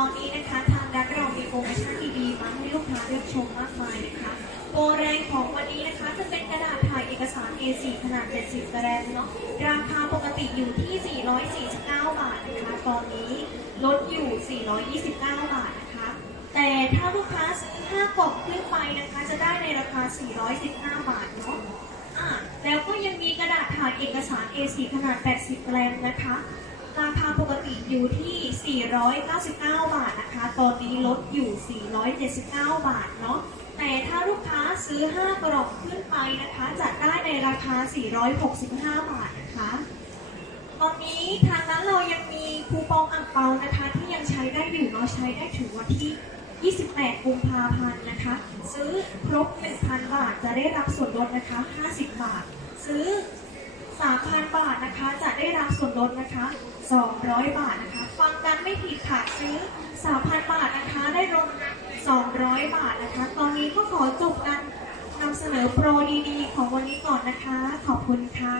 อนนี้นะคะทางร้านเรามีโปรโมชั่นดีๆมาให้ลูกค้าเลือกชมมากมายนะคะโปรแรงของวันนี้นะคะจะเป็นกระดาษถ่ายเอกสาร A4 ขนาด 70 กรัมเนาะราคาปกติอยู่ที่ 449 บาทนะคะตอนนี้ลดอยู่ 429 บาทนะคะ แต่ถ้าลูกค้าซื้อ5กล่องขึ้นไปนะคะ จะได้ในราคา 415 บาทเนาะแล้วก็ยังมีกระดาษถ่ายเอกสาร A4 ขนาด 80 กรัมนะคะ ราคาปกติอยู่ที่ 499 บาทนะคะ ตอนนี้ลดอยู่ 479 บาทเนาะ แต่ถ้าลูกค้าซื้อ 5 กล่องขึ้นไปนะคะ จะได้ในราคา 465 บาทนะคะ ตอนนี้ทางร้านเรายังมีคูปองอ่างเปานะคะ ที่ยังใช้ได้อยู่เนาะ ใช้ได้ถึงวันที่28 กุมภาพันธ์นะคะ ซื้อครบ 1,000 บาทจะได้รับส่วนลดนะคะ 50 บาท ซื้อ 3,000 บาทนะคะจะ ได้รับส่วนลดนะคะ 200 บาทนะคะ ฟังกันไม่ผิดค่ะซื้อ 3,000 บาทนะคะ ได้ลด200 บาทนะคะ ตอนนี้ก็ขอจบการนำเสนอโปรดีๆ ของวันนี้ก่อนนะคะ ขอบคุณค่ะ